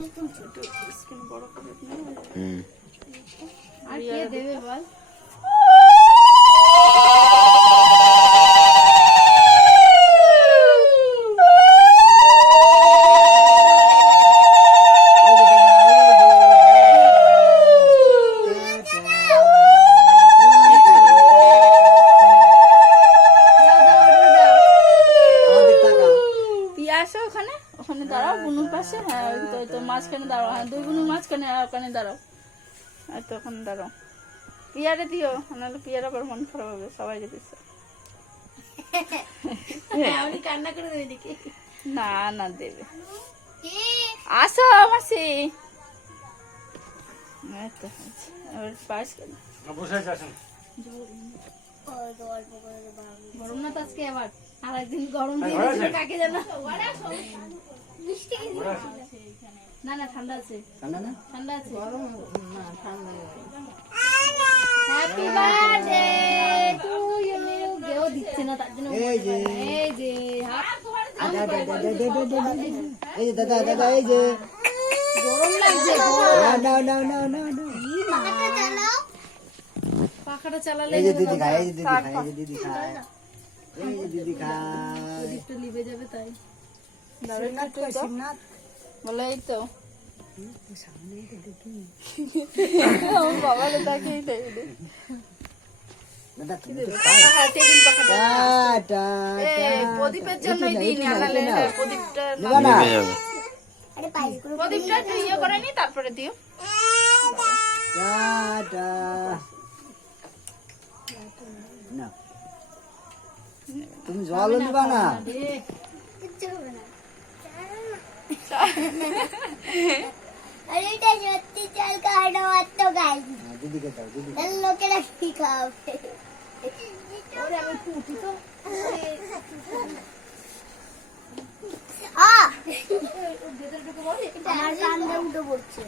আর কে দেবে বল? ওখানে দাঁড়াও বুনুর পাশে। হ্যাঁ তো মাঝখানে দাঁড়াও। হ্যাঁ দুই বুনুর মাঝখানে ওখানে দাঁড়াও। আর তো ওখানে দাঁড়াও। পিয়ারে দিও, নাহলে পিয়ার আবার মন খারাপ হবে। সবাইকে দিচ্ছে। কান্না করে দেবে নাকি? না না দেবে। আসো মাসি। গরম না তো আজকে আবার আর একদিন গরম দিয়ে কাকে জানা। না না ঠান্ডা আছে। ঠান্ডা আছে। গরম না ঠান্ডা। Happy birthday to you. কেউ দিচ্ছে না তার জন্য। এই যে এই যে দাদা দাদা এই যে গরম লাগছে। পাখাটা চালালে এই যে দিদি খায়। এই যে দিদি খায়। এই যে দিদি খায়। এই যে দিদি খায়। প্রদীপটা লিভে যাবে তাই। বলে এই তো বাবার তাকেই প্রদীপের জন্যই দিই। প্রদীপটা একটু ইয়ে করে নি তারপরে দিও। তুমি জল দিবা না? সত্যি চাল কাটা তো গাই দিদিকে দাও। দিদি লোকেরা কি খাবে? আমি ফুটি তো আমার কান্দে উঠে পড়ছে।